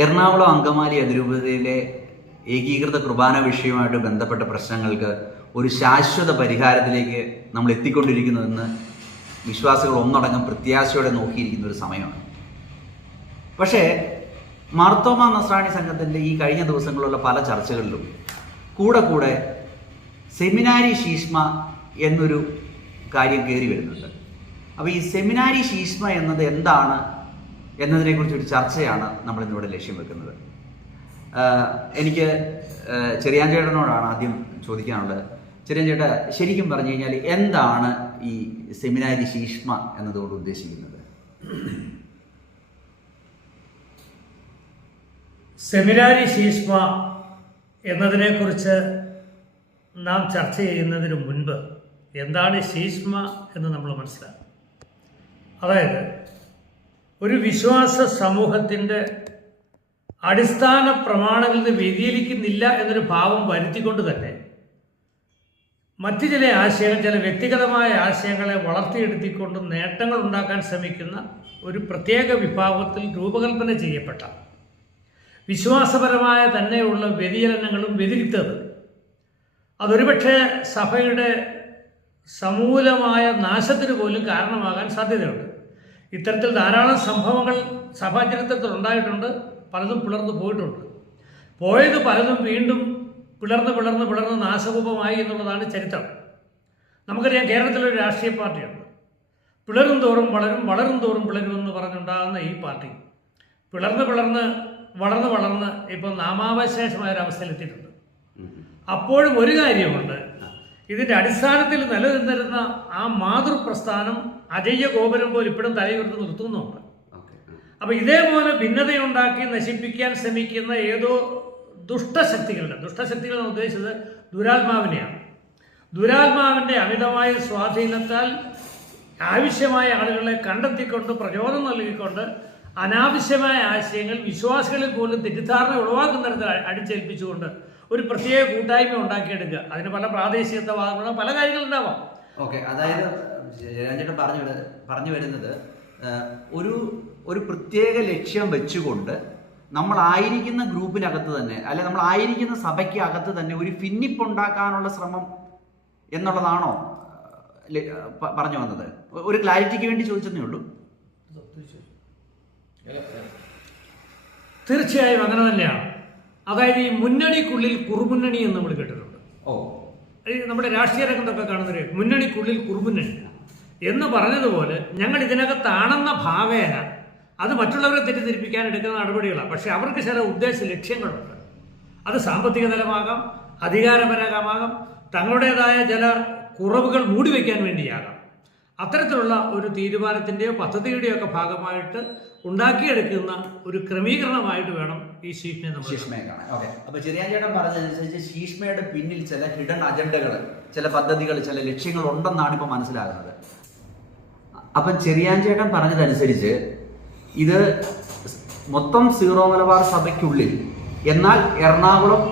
എറണാകുളം അങ്കമാലി അതിരൂപതയിലെ ഏകീകൃത കുർബാന വിഷയവുമായിട്ട് ബന്ധപ്പെട്ട പ്രശ്നങ്ങൾക്ക് ഒരു ശാശ്വത പരിഹാരത്തിലേക്ക് നമ്മൾ എത്തിക്കൊണ്ടിരിക്കുന്നതെന്ന് വിശ്വാസികൾ ഒന്നടങ്കം പ്രത്യാശയോടെ നോക്കിയിരിക്കുന്ന ഒരു സമയമാണ്. പക്ഷേ മാർത്തോമ നസ്രാണി സംഘത്തിന്റെ ഈ കഴിഞ്ഞ ദിവസങ്ങളിലുള്ള പല ചർച്ചകളിലും കൂടെ കൂടെ സെമിനാരി ശീഷ്മ എന്നൊരു കാര്യം കയറി വരുന്നുണ്ട്. അപ്പോൾ ഈ സെമിനാരി ശീഷ്മ എന്നത് എന്താണ്? എന്നതിനെക്കുറിച്ച് ഒരു ചർച്ചയാണ് നമ്മൾ ഇന്നിവിടെ ലക്ഷ്യം വെക്കുന്നത്. എനിക്ക് ചെറിയാഞ്ചേട്ടനോടാണ് ആദ്യം ചോദിക്കാനുള്ളത്. ചെറിയാൻ ചേട്ടാ ശരിക്കും പറഞ്ഞു കഴിഞ്ഞാൽ എന്താണ് ഈ സെമിനാരി ശീഷ്മ എന്നതുകൊണ്ട് ഉദ്ദേശിക്കുന്നത്? സെമിനാരി ശീഷ്മ എന്നതിനെക്കുറിച്ച് നാം ചർച്ച ചെയ്യുന്നതിന് മുൻപ് എന്താണ് ശീഷ്മ എന്ന് നമ്മൾ മനസ്സിലാക്കും അതായത് ഒരു വിശ്വാസ സമൂഹത്തിന്റെ അടിസ്ഥാന പ്രമാണങ്ങളിൽ നിന്ന് എന്നൊരു ഭാവം വരുത്തിക്കൊണ്ട് തന്നെ മറ്റു ചില ആശയങ്ങൾ ചില വ്യക്തിഗതമായ ആശയങ്ങളെ വളർത്തിയെടുത്തിക്കൊണ്ട് നേട്ടങ്ങൾ ഉണ്ടാക്കാൻ ശ്രമിക്കുന്ന ഒരു പ്രത്യേക വിഭാഗത്തിൽ രൂപകൽപ്പന ചെയ്യപ്പെട്ട വിശ്വാസപരമായ തന്നെയുള്ള വ്യതിചലനങ്ങളും വ്യതിരിക്തത് അതൊരുപക്ഷെ സഭയുടെ സമൂലമായ നാശത്തിന് പോലും കാരണമാകാൻ സാധ്യതയുണ്ട്. ഇത്തരത്തിൽ ധാരാളം സംഭവങ്ങൾ സഭാചരിത്രത്തിൽ ഉണ്ടായിട്ടുണ്ട് പലതും പിളർന്നു പോയിട്ടുണ്ട്. പോയത് പലതും വീണ്ടും പിളർന്ന് പിളർന്ന് പിളർന്ന് നാശകൂപമായി എന്നുള്ളതാണ് ചരിത്രം. നമുക്കറിയാം കേരളത്തിലൊരു രാഷ്ട്രീയ പാർട്ടിയുണ്ട്. പിളരും തോറും വളരും വളരും തോറും പിളരുമെന്ന് പറഞ്ഞുണ്ടാകുന്ന ഈ പാർട്ടി. പിളർന്ന് പിളർന്ന് വളർന്ന് വളർന്ന് ഇപ്പം നാമാവശേഷമായ ഒരു അവസ്ഥയിലെത്തിയിട്ടുണ്ട് അപ്പോഴും ഒരു കാര്യമുണ്ട് ഇതിന്റെ അടിസ്ഥാനത്തിൽ നിലനിന്നിരുന്ന ആ മാതൃപ്രസ്ഥാനം അജയ്യ ഗോപുരം പോലെ ഇപ്പോഴും തലയുയർത്തി നിർത്തുന്നുണ്ട്. അപ്പം ഇതേപോലെ ഭിന്നതയുണ്ടാക്കി നശിപ്പിക്കാൻ ശ്രമിക്കുന്ന ഏതോ ദുഷ്ടശക്തികളുടെ ദുഷ്ടശക്തികൾ എന്ന് ഉദ്ദേശിച്ചത് ദുരാത്മാവിനെയാണ്. ദുരാത്മാവിന്റെ അമിതമായ സ്വാധീനത്താൽ ആവശ്യമായ ആളുകളെ കണ്ടെത്തിക്കൊണ്ട് പ്രചോദനം നൽകിക്കൊണ്ട് അനാവശ്യമായ ആശയങ്ങൾ വിശ്വാസികളിൽ പോലും തെറ്റിദ്ധാരണ ഉളവാക്കുന്ന തരത്തിൽ അടിച്ചേൽപ്പിച്ചുകൊണ്ട് ഒരു പ്രത്യേക കൂട്ടായ്മ ഉണ്ടാക്കിയെടുക്കുക. അതിന് പല പ്രാദേശികത്വവാദങ്ങളും പല കാര്യങ്ങളുണ്ടാവാം. ഓക്കെ അതായത് ജയരാജേട്ടൻ പറഞ്ഞു പറഞ്ഞു വരുന്നത് ഒരു ഒരു പ്രത്യേക ലക്ഷ്യം വെച്ചുകൊണ്ട് നമ്മളായിരിക്കുന്ന ഗ്രൂപ്പിനകത്ത് തന്നെ അല്ലെ നമ്മളായിരിക്കുന്ന സഭയ്ക്ക് അകത്ത് തന്നെ ഒരു ഭിന്നിപ്പുണ്ടാക്കാനുള്ള ശ്രമം എന്നുള്ളതാണോ പറഞ്ഞു വന്നത്? ഒരു ക്ലാരിറ്റിക്ക് വേണ്ടി ചോദിച്ചതേ ഉള്ളൂ. തീർച്ചയായും അങ്ങനെ തന്നെയാണ്. അതായത് ഈ മുന്നണിക്കുള്ളിൽ കുറുമുന്നണി എന്ന് നമ്മൾ കേട്ടിട്ടുണ്ട്. ഓ. നമ്മുടെ രാഷ്ട്രീയ രംഗത്തൊക്കെ കാണുന്നൊരു മുന്നണിക്കുള്ളിൽ കുറുമുന്നണി. എന്ന് പറഞ്ഞതുപോലെ ഞങ്ങൾ ഇതിനകത്താണെന്ന ഭാവേന അത് മറ്റുള്ളവരെ തെറ്റിദ്ധരിപ്പിക്കാൻ എടുക്കുന്ന നടപടികളാണ് പക്ഷെ അവർക്ക് ചില ഉദ്ദേശ ലക്ഷ്യങ്ങളുണ്ട്. അത് സാമ്പത്തിക തലമാകാം അധികാരപരമാകാം തങ്ങളുടേതായ ചില കുറവുകൾ മൂടിവെക്കാൻ വേണ്ടിയാകാം. അത്തരത്തിലുള്ള ഒരു തീരുമാനത്തിന്റെയോ പദ്ധതിയുടെയോ ഒക്കെ ഭാഗമായിട്ട് ഉണ്ടാക്കിയെടുക്കുന്ന ഒരു ക്രമീകരണമായിട്ട് വേണം ഈ ശീഷ്മയാണ് ഓക്കെ. അപ്പൊ ചെറിയാൻ ചേട്ടൻ പറഞ്ഞതനുസരിച്ച് ശീഷ്മയുടെ പിന്നിൽ ചില ഹിഡൻ അജണ്ടകൾ ചില പദ്ധതികൾ ചില ലക്ഷ്യങ്ങൾ ഉണ്ടെന്നാണ് ഇപ്പൊ മനസ്സിലാകുന്നത്. അപ്പം ചെറിയാൻ ചേട്ടൻ പറഞ്ഞതനുസരിച്ച് ഇത് മൊത്തം സീറോ മലബാർ സഭയ്ക്കുള്ളിൽ എന്നാൽ എറണാകുളം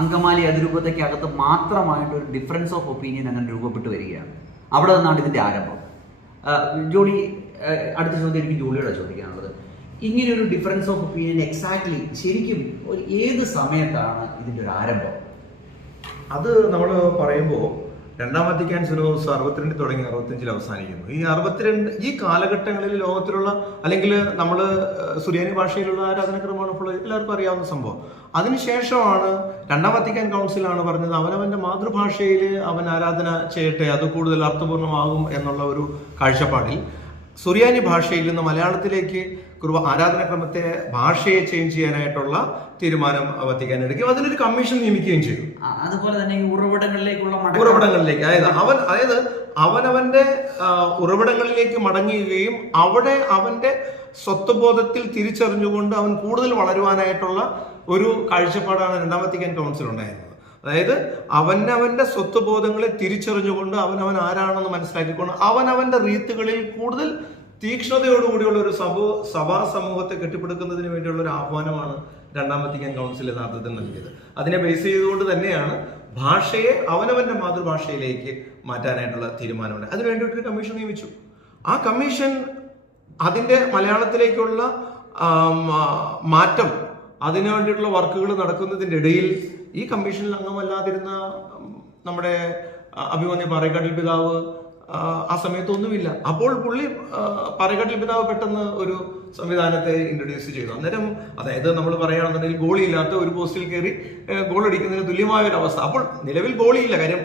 അങ്കമാലി അതിരൂപതയ്ക്കകത്ത് മാത്രമായിട്ട് ഒരു ഡിഫറൻസ് ഓഫ് ഒപ്പീനിയൻ അങ്ങനെ രൂപപ്പെട്ട് വരികയാണ്. അവിടെ നിന്നാണ് ഇതിന്റെ ആരംഭം. ജോളി അടുത്ത ചോദ്യം എനിക്ക് ജോളിയോടെ ചോദിക്കാനുള്ളത്. ഇങ്ങനെ ഒരു ഡിഫറൻസ് ഓഫ് ഒപ്പീനിയൻ എക്സാക്ട്ലി ശരിക്കും ഒരു ഏത് സമയത്താണ് ഇതിന്റെ ഒരു ആരംഭം? അത് നമ്മൾ പറയുമ്പോൾ രണ്ടാം വത്തിക്കാൻ സിനോസ് അറുപത്തിരണ്ടിൽ തുടങ്ങി അറുപത്തഞ്ചിൽ അവസാനിക്കുന്നു. ഈ അറുപത്തിരണ്ട് ഈ കാലഘട്ടങ്ങളിൽ ലോകത്തിലുള്ള അല്ലെങ്കിൽ നമ്മൾ സുറിയാനി ഭാഷയിലുള്ള ആരാധനക്രമമാണ് ഇപ്പോൾ എല്ലാവർക്കും അറിയാവുന്ന സംഭവം. അതിനുശേഷമാണ് രണ്ടാം വത്തിക്കാൻ കൗൺസിലാണ് പറഞ്ഞത് അവനവന്റെ മാതൃഭാഷയിൽ അവൻ ആരാധന ചെയ്യട്ടെ അത് കൂടുതൽ അർത്ഥപൂർണമാകും എന്നുള്ള ഒരു കാഴ്ചപ്പാടിൽ. സുറിയാനി ഭാഷയിൽ നിന്ന് മലയാളത്തിലേക്ക് കുർബ ആരാധനാക്രമത്തെ ഭാഷയെ ചേഞ്ച് ചെയ്യാനായിട്ടുള്ള തീരുമാനം വത്തിക്കാൻ എടുക്കുകയും അതിനൊരു കമ്മീഷൻ നിയമിക്കുകയും ചെയ്തു. അതുപോലെ തന്നെ ഉറവിടങ്ങളിലേക്കുള്ള ഉറവിടങ്ങളിലേക്ക്. അതായത് അവൻ അതായത് അവനവന്റെ ഉറവിടങ്ങളിലേക്ക് മടങ്ങുകയും അവിടെ അവന്റെ സ്വത്വബോധത്തിൽ തിരിച്ചറിഞ്ഞുകൊണ്ട് അവൻ കൂടുതൽ വളരുവാനായിട്ടുള്ള ഒരു കാഴ്ചപ്പാടാണ് രണ്ടാം വത്തിക്കാൻ കൗൺസിൽ ഉണ്ടായിരുന്നത്. അതായത് അവനവന്റെ സ്വത്ത് ബോധങ്ങളെ തിരിച്ചറിഞ്ഞുകൊണ്ട് അവനവൻ ആരാണെന്ന് മനസ്സിലാക്കിക്കൊണ്ട് അവനവന്റെ റീത്തുകളിൽ കൂടുതൽ തീക്ഷ്ണതയോടുകൂടിയുള്ള ഒരു സമൂഹ സഭാ സമൂഹത്തെ കെട്ടിപ്പടുക്കുന്നതിന് വേണ്ടിയുള്ള ഒരു ആഹ്വാനമാണ് രണ്ടാമത്തെ വത്തിക്കാൻ കൗൺസിൽ യഥാർത്ഥത്തിൽ നൽകിയത്. അതിനെ ബേസ് ചെയ്തുകൊണ്ട് തന്നെയാണ് ഭാഷയെ അവനവന്റെ മാതൃഭാഷയിലേക്ക് മാറ്റാനായിട്ടുള്ള തീരുമാനമുണ്ട്. അതിനുവേണ്ടി വേണ്ടിയിട്ടൊരു കമ്മീഷൻ നിയമിച്ചു. ആ കമ്മീഷൻ അതിന്റെ മലയാളത്തിലേക്കുള്ള മാറ്റം അതിനു വേണ്ടിയിട്ടുള്ള വർക്കുകൾ നടക്കുന്നതിന്റെ ഇടയിൽ ഈ കമ്മീഷനിൽ അംഗമല്ലാതിരുന്ന നമ്മുടെ അഭിമന്യ പാറേക്കാട്ടിൽ പിതാവ് ആ, സമയത്തൊന്നുമില്ല. അപ്പോൾ പുള്ളി പാറേക്കാട്ടിൽ പിതാവ് പെട്ടെന്ന് ഒരു സംവിധാനത്തെ ഇൻട്രൊഡ്യൂസ് ചെയ്തു. അന്നേരം അതായത് നമ്മൾ പറയുകയാണെന്നുണ്ടെങ്കിൽ ഗോളിയില്ലാത്ത ഒരു പോസ്റ്റിൽ കയറി ഗോൾ അടിക്കുന്നതിന് തുല്യമായ ഒരു അവസ്ഥ അപ്പോൾ നിലവിൽ ഗോളിയില്ല. കാര്യം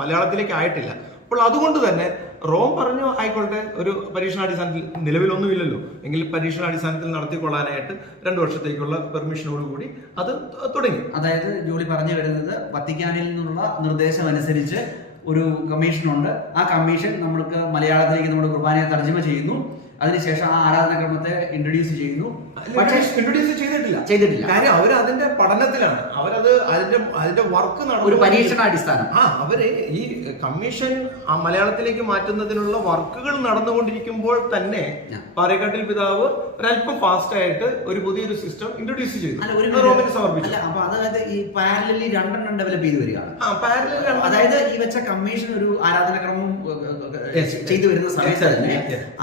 മലയാളത്തിലേക്ക് ആയിട്ടില്ല. അപ്പോൾ അതുകൊണ്ട് തന്നെ റോം പറഞ്ഞു ആയിക്കോട്ടെ ഒരു പരീക്ഷണാടിസ്ഥാനത്തിൽ നിലവിലൊന്നുമില്ലല്ലോ. എങ്കിൽ പരീക്ഷണാടിസ്ഥാനത്തിൽ നടത്തിക്കൊള്ളാനായിട്ട് രണ്ടു വർഷത്തേക്കുള്ള പെർമിഷനോടുകൂടി അത് തുടങ്ങി. അതായത് ജോലി പറഞ്ഞു വരുന്നത് വത്തിക്കാനിൽ നിന്നുള്ള നിർദ്ദേശം അനുസരിച്ച് ഒരു കമ്മീഷനുണ്ട്. ആ കമ്മീഷൻ നമ്മൾക്ക് മലയാളത്തിലേക്ക് നമ്മുടെ കുർബാനയെ തർജമ ചെയ്യുന്നു. അതിനുശേഷം ആ ആരാധനാക്രമത്തെ ഇൻട്രൊഡ്യൂസ് ചെയ്യുന്നു. പക്ഷേ ഇൻട്രൊഡ്യൂസ് ചെയ്തിട്ടില്ല. ചെയ്തിട്ടില്ല. കാര്യം അവർ അതിന്റെ പഠനത്തിലാണ്. അവരത് അതിന്റെ അതിന്റെ വർക്ക് ഒരു പരീക്ഷണാടിസ്ഥാനം. ആ അവർ ഈ കമ്മീഷൻ ആ മലയാളത്തിലേക്ക് മാറ്റുന്നതിനുള്ള വർക്കുകൾ നടന്നുകൊണ്ടിരിക്കുമ്പോൾ തന്നെ. പാറേക്കാട്ടിൽ പിതാവ് ഒരല്പം ഫാസ്റ്റ് ആയിട്ട് ഒരു പുതിയൊരു സിസ്റ്റം ഇൻട്രൊഡ്യൂസ് ചെയ്തു. റോമിന് സമർപ്പിച്ചു. അപ്പൊ അതായത് ഈ പാരലി രണ്ടെണ്ണം ഡെവലപ്പ് ചെയ്ത് വരികയാണ്. അതായത് ഈ വെച്ച കമ്മീഷൻ ഒരു ആരാധനാക്രമം ചെയ്തു വരുന്ന സമയത്ത് തന്നെ.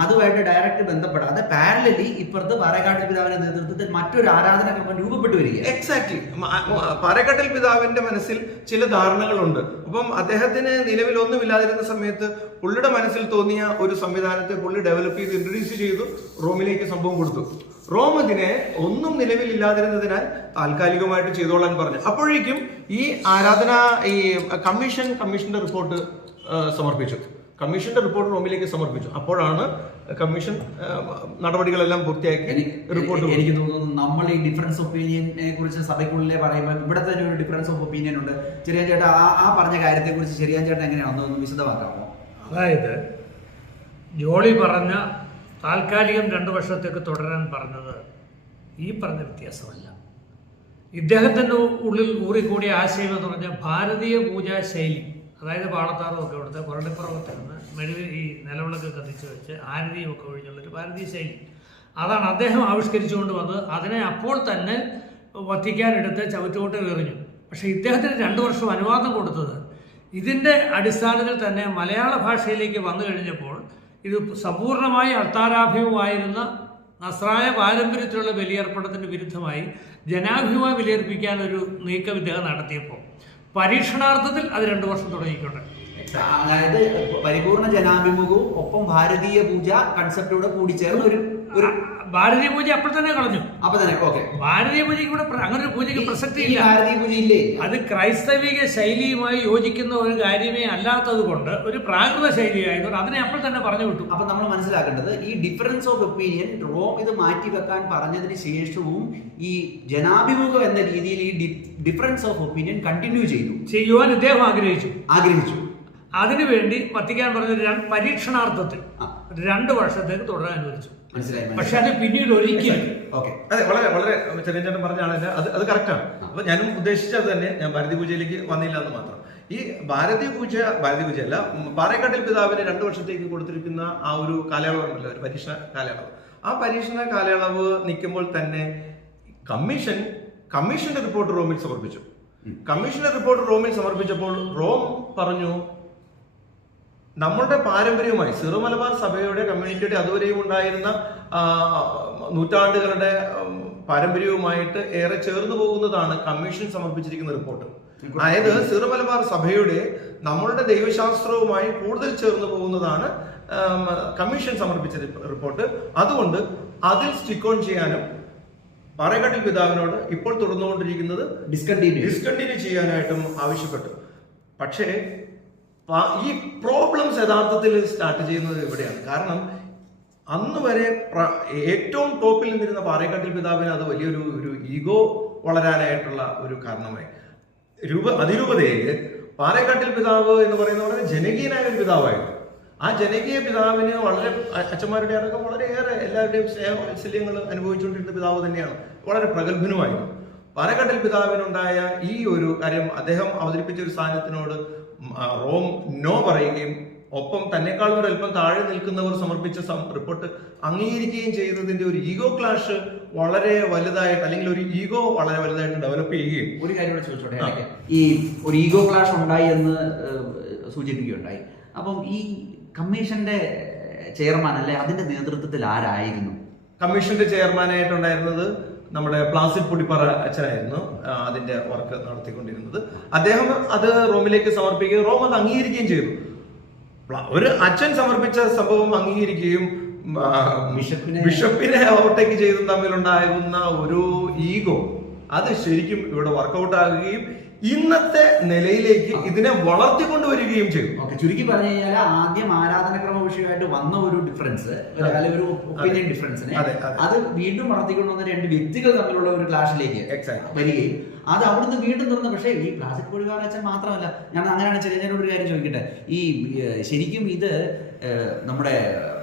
അതുമായിട്ട് ഡയറക്റ്റ് ബന്ധപ്പെടാതെ പാരലലി ഇപ്പുറത്ത് പാറേക്കാട്ടിൽ പിതാവിന്റെ നേതൃത്വത്തിൽ മറ്റൊരു ആരാധനാക്രമം രൂപപ്പെട്ടു വരിക എക്സാക്ട്ലി പാറേക്കാട്ടിൽ പിതാവിന്റെ മനസ്സിൽ ചില ധാരണകളുണ്ട്. അപ്പം അദ്ദേഹത്തിന് നിലവിൽ ഒന്നുമില്ലാതിരുന്ന സമയത്ത് പുള്ളിയുടെ മനസ്സിൽ തോന്നിയ ഒരു സംവിധാനത്തെ പുള്ളി ഡെവലപ്പ് ചെയ്ത് ഇൻട്രൊഡ്യൂസ് ചെയ്തു റോമിലേക്ക് സംഭവം കൊടുത്തു. റോം ഇതിനെ ഒന്നും നിലവിലില്ലാതിരുന്നതിനാൽ താൽക്കാലികമായിട്ട് ചെയ്തോളാൻ പറഞ്ഞു. അപ്പോഴേക്കും ഈ ആരാധന ഈ കമ്മീഷൻ കമ്മീഷന്റെ റിപ്പോർട്ട് സമർപ്പിച്ചു. കമ്മീഷന്റെ റിപ്പോർട്ട് റോമിലേക്ക് സമർപ്പിച്ചു. അപ്പോഴാണ് കമ്മീഷൻ നടപടികളെല്ലാം പൂർത്തിയാക്കി റിപ്പോർട്ട് എനിക്ക് തോന്നുന്നു നമ്മൾ ഈ ഡിഫറൻസ് ഒപ്പീനിയനെ കുറിച്ച് സഭയ്ക്കുള്ളിലെ പറയുമ്പോൾ ഇവിടെ തന്നെ ഒരു ഡിഫറൻസ് ഓഫ് ഒപ്പീനിയൻ ഉണ്ട്. ചെറിയ ചേട്ടാ ആ ആ പറഞ്ഞ കാര്യത്തെ കുറിച്ച് ചെറിയാൻ ചേട്ടൻ എങ്ങനെയാണെന്ന് ഒന്ന് വിശദമാക്കാമോ? അതായത് ജോളി പറഞ്ഞ താൽക്കാലികം രണ്ടു വർഷത്തേക്ക് തുടരാൻ പറഞ്ഞത് ഈ പറഞ്ഞ വ്യത്യാസമല്ല. ഇദ്ദേഹത്തിന്റെ ഉള്ളിൽ ഊറിക്കൂടിയ ആശയം എന്ന് പറഞ്ഞാൽ ഭാരതീയ പൂജാ ശൈലി. അതായത് പാളത്താറും ഒക്കെ കൊടുത്ത് പുരളിപ്പുറത്തിൽ നിന്ന് മെഴുകി ഈ നിലവിളക്ക് കത്തിച്ച് വെച്ച് ആരതിയും ഒക്കെ ഒഴിഞ്ഞുള്ളൊരു ഭാരതീയ ശൈലി. അതാണ് അദ്ദേഹം ആവിഷ്കരിച്ചുകൊണ്ട് വന്നത്. അതിനെ അപ്പോൾ തന്നെ വത്തിക്കാനെടുത്ത് ചവിറ്റുകൂട്ടിൽ എറിഞ്ഞു. പക്ഷേ ഇദ്ദേഹത്തിന് രണ്ട് വർഷം അനുവാദം കൊടുത്തത് ഇതിന്റെ അടിസ്ഥാനത്തിൽ തന്നെ മലയാള ഭാഷയിലേക്ക് വന്നു കഴിഞ്ഞപ്പോൾ ഇത് സമ്പൂർണമായി അർത്താരാഭ്യവുമായിരുന്ന നസ്രായ പാരമ്പര്യത്തിലുള്ള ബലിയർപ്പണത്തിന് വിരുദ്ധമായി ജനാഭിമുഖമായി ബലിയർപ്പിക്കാൻ ഒരു നീക്കം ഇദ്ദേഹം നടത്തിയപ്പോൾ. പരീക്ഷണാർത്ഥത്തിൽ അത് രണ്ടു വർഷം തുടങ്ങിക്കൊണ്ട് അതായത് പരിപൂർണ ജനാഭിമുഖവും ഒപ്പം ഭാരതീയ പൂജ കൺസെപ്റ്റോടെ കൂടിച്ചേർന്ന് ഒരു ഒരു ഭാരതീയ പൂജ അപ്പോൾ തന്നെ കളഞ്ഞു. അപ്പൊ തന്നെ ഓക്കെ. ഭാരതീയ പൂജയ്ക്ക് ഇവിടെ അങ്ങനെ ഒരു പൂജയ്ക്ക് പ്രസക്തി ഇല്ല ഭാരതീയ പൂജ ഇല്ലേ അത് ക്രൈസ്തവിക ശൈലിയുമായി യോജിക്കുന്ന ഒരു കാര്യമേ അല്ലാത്തത് കൊണ്ട് ഒരു പ്രാകൃത ശൈലിയായതുകൊണ്ട് അതിനെ അപ്പോൾ തന്നെ പറഞ്ഞു വിട്ടു. അപ്പൊ നമ്മൾ മനസ്സിലാക്കേണ്ടത് ഈ ഡിഫറൻസ് ഓഫ് ഒപ്പീനിയൻ റോം ഇത് മാറ്റി വെക്കാൻ പറഞ്ഞതിന് ശേഷവും ഈ ജനാഭിമുഖം എന്ന രീതിയിൽ ഈ ഡിഫറൻസ് ഓഫ് ഒപ്പീനിയൻ കണ്ടിന്യൂ ചെയ്തു. ചെയ്യുവാൻ ഇദ്ദേഹം ആഗ്രഹിച്ചു. ആഗ്രഹിച്ചു. അതിനുവേണ്ടി വത്തിക്കാൻ പറഞ്ഞ പരീക്ഷണാർത്ഥത്തിൽ. രണ്ട് വർഷത്തേക്ക് തുടരാൻ അനുവദിച്ചു. മനസ്സിലായി പക്ഷെ അത് പിന്നീട് ഒരിക്കലും. ഓക്കെ. അതെ വളരെ വളരെ ചെറിയചേട്ടൻ പറഞ്ഞാണ് അതിന്റെ- അത് അത് കറക്റ്റാണ് അപ്പൊ ഞാനും ഉദ്ദേശിച്ചത് തന്നെ ഞാൻ ഭാരതി പൂജയിലേക്ക് വന്നില്ല എന്ന് മാത്രം. ഈ ഭാരതി പൂജ ഭാരതി പൂജ അല്ല പാറേക്കാട്ടിൽ പിതാവിന് രണ്ടു വർഷത്തേക്ക് കൊടുത്തിരിക്കുന്ന ആ ഒരു കാലയളവ് ഉണ്ടല്ലോ ഒരു പരീക്ഷണ കാലയളവ്. ആ പരീക്ഷണ കാലയളവ് നിൽക്കുമ്പോൾ തന്നെ കമ്മീഷൻ കമ്മീഷന്റെ റിപ്പോർട്ട് റോമിൽ സമർപ്പിച്ചു. കമ്മീഷന്റെ റിപ്പോർട്ട് റോമിൽ സമർപ്പിച്ചപ്പോൾ റോം പറഞ്ഞു നമ്മളുടെ പാരമ്പര്യവുമായി സിറു മലബാർ സഭയുടെ കമ്മ്യൂണിറ്റിയുടെ അതുവരെയും ഉണ്ടായിരുന്ന നൂറ്റാണ്ടുകളുടെ പാരമ്പര്യവുമായിട്ട് ഏറെ ചേർന്നു പോകുന്നതാണ് കമ്മീഷൻ സമർപ്പിച്ചിരിക്കുന്ന റിപ്പോർട്ട്. അതായത് സിറു മലബാർ സഭയുടെ നമ്മളുടെ ദൈവശാസ്ത്രവുമായി കൂടുതൽ ചേർന്നു പോകുന്നതാണ് കമ്മീഷൻ സമർപ്പിച്ച റിപ്പോർട്ട്. അതുകൊണ്ട് അതിൽ സ്റ്റിക്ക് ഓൺ ചെയ്യാനും പാറേക്കാട്ടിൽ പിതാവിനോട് ഇപ്പോൾ തുടർന്നുകൊണ്ടിരിക്കുന്നത് ഡിസ്കണ്ടിന്യൂ ഡിസ്കണ്ടിന്യൂ ചെയ്യാനായിട്ടും ആവശ്യപ്പെട്ടു. പക്ഷേ ഈ പ്രോബ്ലംസ് യഥാർത്ഥത്തിൽ സ്റ്റാർട്ട് ചെയ്യുന്നത് ഇവിടെയാണ് കാരണം അന്ന് വരെ ഏറ്റവും ടോപ്പിൽ നിന്നിരുന്ന പാറേക്കാട്ടിൽ പിതാവിന് അത് വലിയൊരു ഒരു ഈഗോ വളരാനായിട്ടുള്ള ഒരു കാരണമായി. രൂപ അതിരൂപതയിൽ പാറേക്കാട്ടിൽ പിതാവ് എന്ന് പറയുന്ന വളരെ ജനകീയനായ ഒരു പിതാവായിരുന്നു. ആ ജനകീയ പിതാവിന് വളരെ അച്ഛന്മാരുടെ അടക്കം വളരെയേറെ എല്ലാവരുടെയും സ്നേഹ വാത്സല്യങ്ങൾ അനുഭവിച്ചുകൊണ്ടിരുന്ന പിതാവ് തന്നെയാണ്. വളരെ പ്രഗത്ഭനുമായിരുന്നു. പാറക്കാട്ടിൽ പിതാവിനുണ്ടായ ഈ ഒരു കാര്യം അദ്ദേഹം അവതരിപ്പിച്ച ഒരു ആ, റോം നോ പറയുകയും ഒപ്പം തന്നെക്കാൾ ഒരു അല്പം താഴെ നിൽക്കുന്നവർ സമർപ്പിച്ച റിപ്പോർട്ട് അംഗീകരിക്കുകയും ചെയ്തതിന്റെ ഒരു ഈഗോ ക്ലാഷ് വളരെ വലുതായിട്ട് അല്ലെങ്കിൽ ഒരു ഈഗോ വളരെ വലുതായിട്ട് ഡെവലപ്പ് ചെയ്യുകയും. ഒരു കാര്യം കൂടെ ചോദിച്ചോട്ടെ ഈ ഒരു ഈഗോ ക്ലാഷ് ഉണ്ടായി എന്ന് സൂചിപ്പിക്കുകയുണ്ടായി. അപ്പം ഈ കമ്മീഷന്റെ ചെയർമാൻ അല്ലെ അതിന്റെ നേതൃത്വത്തിൽ ആരായിരുന്നു? കമ്മീഷന്റെ ചെയർമാനായിട്ടുണ്ടായിരുന്നത് നമ്മുടെ പ്ലാസിഡ് പൊടിപ്പറ അച്ഛനായിരുന്നു അതിന്റെ വർക്ക് നടത്തിക്കൊണ്ടിരുന്നത്. അദ്ദേഹം അത് റോമിലേക്ക് സമർപ്പിക്കുകയും റോം അത് അംഗീകരിക്കുകയും ചെയ്തു. ഒരു അച്ഛൻ സമർപ്പിച്ച സംഭവം അംഗീകരിക്കുകയും ബിഷപ്പിനെ- ബിഷപ്പിനെ ഓവർടേക്ക് ചെയ്തും തമ്മിലുണ്ടാകുന്ന ഒരു ഈഗോ അത് ശരിക്കും ഇവിടെ വർക്കൗട്ട് ആകുകയും ഇന്നത്തെ നിലയിലേക്ക് ഇതിനെ വളർത്തിക്കൊണ്ടുവരികയും ചെയ്തു. ഓക്കെ ചുരുക്കി പറഞ്ഞു കഴിഞ്ഞാൽ ആദ്യം ആരാധനക്രമ വിഷയമായിട്ട് വന്ന ഒരു ഡിഫറൻസ് അല്ലെങ്കിൽ ഒരു ഒപ്പീനിയൻ ഡിഫറൻസിനെ അതെ, വീണ്ടും വളർത്തിക്കൊണ്ട് വന്ന രണ്ട് വ്യക്തികൾ തമ്മിലുള്ള ഒരു ക്ലാഷിലേക്ക്. വരികയും അത് അവിടുന്ന് വീണ്ടും തുറന്നു പക്ഷേ ഈ ക്ലാസിക് പൊടിവാറച്ചൻ മാത്രമല്ല ഞാൻ അങ്ങനെയാണ് ചെറിയ ഞാനോട് ഒരു കാര്യം ചോദിക്കട്ടെ. ഈ ശരിക്കും ഇത് നമ്മുടെ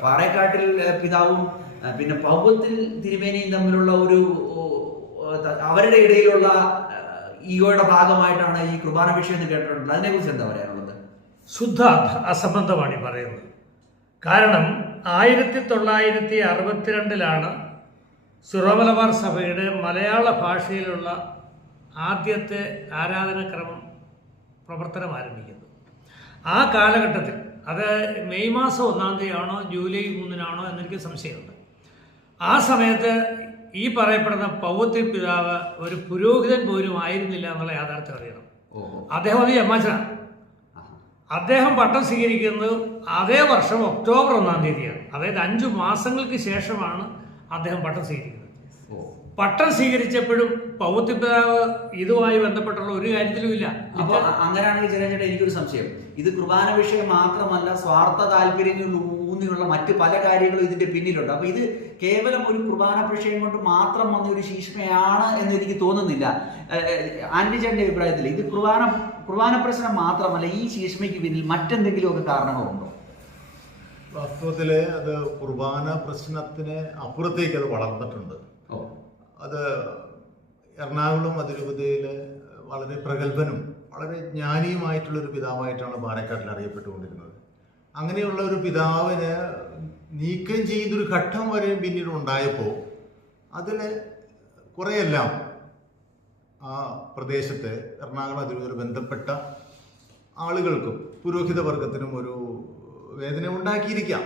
പാറേക്കാട്ടിൽ പിതാവും പിന്നെ പൗവത്തിൽ തിരുമേനിയും തമ്മിലുള്ള ഒരു അവരുടെ ഇടയിലുള്ള ഈഗോയുടെ ഭാഗമായിട്ടാണ് ഈ കുർബാന വിഷയം എന്ന് കേട്ടിട്ടുണ്ട് അതിനെക്കുറിച്ച് എന്താ പറയാനുള്ളത്? ശുദ്ധ അധ- അസംബന്ധമാണ് ഈ പറയുന്നത്. കാരണം ആയിരത്തി തൊള്ളായിരത്തി അറുപത്തിരണ്ടിലാണ് സുറമലബാർ സഭയുടെ മലയാള ഭാഷയിലുള്ള ആദ്യത്തെ ആരാധനക്രമം പ്രവർത്തനം ആരംഭിക്കുന്നത്. ആ കാലഘട്ടത്തിൽ അത് മെയ് മാസം ഒന്നാം തീയതിയാണോ ജൂലൈ മൂന്നിനാണോ എന്നെനിക്ക് സംശയമുണ്ട്. ആ സമയത്ത് ഈ പറയപ്പെടുന്ന പൗവത്തിൽ പിതാവ് ഒരു പുരോഹിതൻ പോലും ആയിരുന്നില്ല എന്നുള്ള യാഥാർത്ഥ്യം അറിയണം. അദ്ദേഹം അത് യമാശനാണ് അദ്ദേഹം പട്ടം സ്വീകരിക്കുന്നത് അതേ വർഷം ഒക്ടോബർ ഒന്നാം തീയതിയാണ്. അതായത് അഞ്ചു മാസങ്ങൾക്ക് ശേഷമാണ് അദ്ദേഹം പട്ടം സ്വീകരിക്കുന്നത്. പട്ടം സ്വീകരിച്ചപ്പോഴും പൗത്യപിതാവ് ഇതുമായി ബന്ധപ്പെട്ടുള്ള ഒരു കാര്യത്തിലും ഇല്ല. അപ്പൊ അങ്ങനെയാണെങ്കിൽ ചില ചേട്ടാ എനിക്കൊരു സംശയം. ഇത് കുർബാന വിഷയം മാത്രമല്ല സ്വാർത്ഥ താല്പര്യങ്ങൾ ഊന്നിയുള്ള മറ്റ് പല കാര്യങ്ങളും ഇതിന്റെ പിന്നിലുണ്ട്. അപ്പൊ ഇത് കേവലം ഒരു കുർബാന വിഷയം കൊണ്ട് മാത്രം വന്ന ഒരു ശീഷ്മയാണ് എന്ന് എനിക്ക് തോന്നുന്നില്ല. ആന്റിജന്റെ അഭിപ്രായത്തിൽ ഇത് കുർബാന കുർബാന പ്രശ്നം മാത്രമല്ല ഈ ശീഷ്മയ്ക്ക് പിന്നിൽ മറ്റെന്തെങ്കിലുമൊക്കെ കാരണങ്ങളുണ്ടോ വാസ്തവത്തിൽ അത് കുർബാന പ്രശ്നത്തിന് അപ്പുറത്തേക്ക് അത് വളർന്നിട്ടുണ്ട്. അത് എറണാകുളം അതിരൂപതയിൽ വളരെ പ്രഗത്ഭനും വളരെ ജ്ഞാനിയുമായിട്ടുള്ള ഒരു പിതാവായിട്ടാണ് പാലക്കാട്ടിൽ അറിയപ്പെട്ടുകൊണ്ടിരുന്നത്. അങ്ങനെയുള്ള ഒരു പിതാവിന് നീക്കം ചെയ്തൊരു ഘട്ടം വരെ പിന്നീട് ഉണ്ടായപ്പോൾ അതിൽ കുറേയെല്ലാം ആ പ്രദേശത്തെ എറണാകുളം അതിരൂപതയിൽ ബന്ധപ്പെട്ട ആളുകൾക്കും പുരോഹിത വർഗത്തിനും ഒരു വേദന ഉണ്ടാക്കിയിരിക്കാം.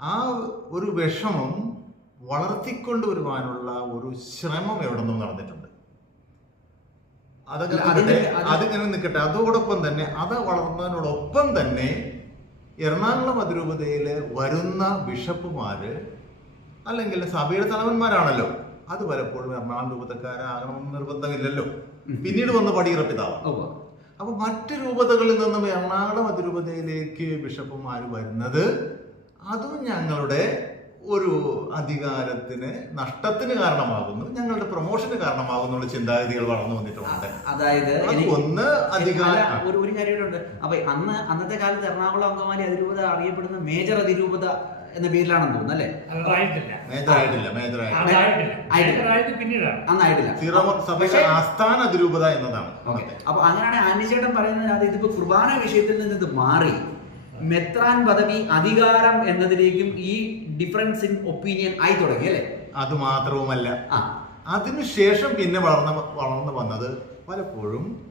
ആ ഒരു വിഷമം വളർത്തിക്കൊണ്ടുവരുവാനുള്ള ഒരു ശ്രമം എവിടെ നിന്നും നടന്നിട്ടുണ്ട്? അതൊക്കെ അല്ല, അതിന് നിൽക്കട്ടെ അത് അതിങ്ങനെ നിൽക്കട്ടെ. അതോടൊപ്പം തന്നെ അത് വളർന്നതിനോടൊപ്പം തന്നെ എറണാകുളം അതിരൂപതയിൽ വരുന്ന ബിഷപ്പുമാര് അല്ലെങ്കിൽ സഭയുടെ തലവന്മാരാണല്ലോ. അത് പലപ്പോഴും എറണാകുളം രൂപതക്കാരാകണമെന്ന് നിർബന്ധമില്ലല്ലോ. പിന്നീട് വന്ന പടിയിറ പിതാവ്. ഓ അപ്പൊ മറ്റു രൂപതകളിൽ നിന്നും എറണാകുളം അതിരൂപതയിലേക്ക് ബിഷപ്പുമാർ വരുന്നത് അതും ഞങ്ങളുടെ ഒരു അധികാരത്തിന് നഷ്ടത്തിന് കാരണമാകുന്നു ഞങ്ങളുടെ പ്രൊമോഷന് കാരണമാകുന്നുള്ള ചിന്താഗതികൾ വളർന്നു വന്നിട്ടുണ്ട്. അതായത് അത് ഒന്ന് അധികാരം ഒരു ഒരു കാര്യം അപ്പൊ അന്ന് അന്നത്തെ കാലത്ത് എറണാകുളം അങ്കമാലി അതിരൂപത അറിയപ്പെടുന്ന മേജർ അതിരൂപത എന്ന പേരിലാണെന്ന് തോന്നുന്നു അല്ലേ? ആസ്ഥാന അതിരൂപത എന്നതാണ്. ഓക്കെ. അപ്പൊ അങ്ങനെയാണെങ്കിൽ ആന്റിച്ചേട്ടൻ പറയുന്നത് അത് ഇതിപ്പോ കുർബാന വിഷയത്തിൽ നിന്ന് ഇത് മാറി. മെത്രാൻ പദവി അധികാരം എന്നതിലേക്കും ഈ ഡിഫറൻസ് ഇൻ ഒപ്പീനിയൻ ആയി തുടങ്ങി അല്ലേ? അത് മാത്രവുമല്ല. ആ. അതിനുശേഷം പിന്നെ വളർന്ന വളർന്നു വന്നത് പലപ്പോഴും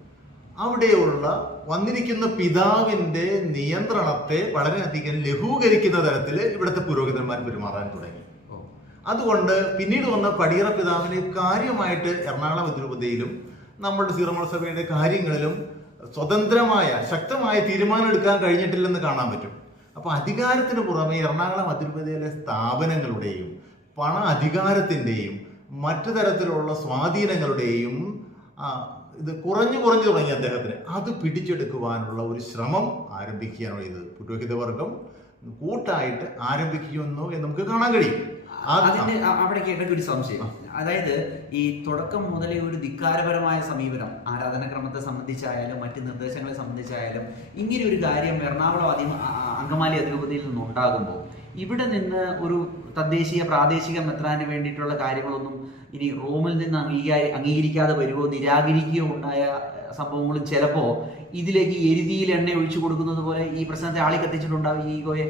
അവിടെയുള്ള വന്നിരിക്കുന്ന പിതാവിന്റെ നിയന്ത്രണത്തെ വളരെയധികം ലഘൂകരിക്കുന്ന തരത്തിൽ ഇവിടുത്തെ പുരോഹിതന്മാർ പെരുമാറാൻ തുടങ്ങി. അതുകൊണ്ട് പിന്നീട് വന്ന പടിയറ പിതാവിനെ കാര്യമായിട്ട് എറണാകുളം അതിരൂപതയിലും നമ്മുടെ സീറമോൾ സഭയുടെ കാര്യങ്ങളിലും സ്വതന്ത്രമായ ശക്തമായ തീരുമാനം എടുക്കാൻ കഴിഞ്ഞിട്ടില്ലെന്ന് കാണാൻ പറ്റും. അപ്പൊ അധികാരത്തിന് പുറമെ എറണാകുളം അതിരൂപതയിലെ സ്ഥാപനങ്ങളുടെയും പണ അധികാരത്തിന്റെയും മറ്റു തരത്തിലുള്ള സ്വാധീനങ്ങളുടെയും ഇത് കുറഞ്ഞു കുറഞ്ഞു തുടങ്ങി അദ്ദേഹത്തിന്. അത് പിടിച്ചെടുക്കുവാനുള്ള ഒരു ശ്രമം ആരംഭിക്കുകയാണ് ഇത് പുരോഹിതവർഗം കൂട്ടായിട്ട് ആരംഭിക്കുന്നു എന്ന് നമുക്ക് കാണാൻ കഴിയും. അതിന്റെ അവിടെ കേട്ടൊക്കെ ഒരു സംശയം. അതായത് ഈ തുടക്കം മുതലേ ഒരു ധിക്കാരപരമായ സമീപനം ആരാധനാക്രമത്തെ സംബന്ധിച്ചായാലും മറ്റ് നിർദ്ദേശങ്ങളെ സംബന്ധിച്ചായാലും ഇങ്ങനെ ഒരു കാര്യം എറണാകുളം അതി അ- അ- അങ്കമാലി അതിരൂപതയിൽ നിന്നുണ്ടാകുമ്പോൾ ഇവിടെ നിന്ന് ഒരു തദ്ദേശീയ പ്രാദേശിക മെത്രാന് വേണ്ടിയിട്ടുള്ള കാര്യങ്ങളൊന്നും ഇനി റോമിൽ നിന്ന് അംഗീകാര അംഗീകരിക്കാതെ വരുമോ നിരാകരിക്കുകയോ ഉണ്ടായ സംഭവങ്ങളും ചിലപ്പോൾ ഇതിലേക്ക് എരുതിയിൽ എണ്ണ ഒഴിച്ചു കൊടുക്കുന്നത് പോലെ ഈ പ്രശ്നത്തെ ആളി കത്തിച്ചിട്ടുണ്ടാവും ഈഗോയെ.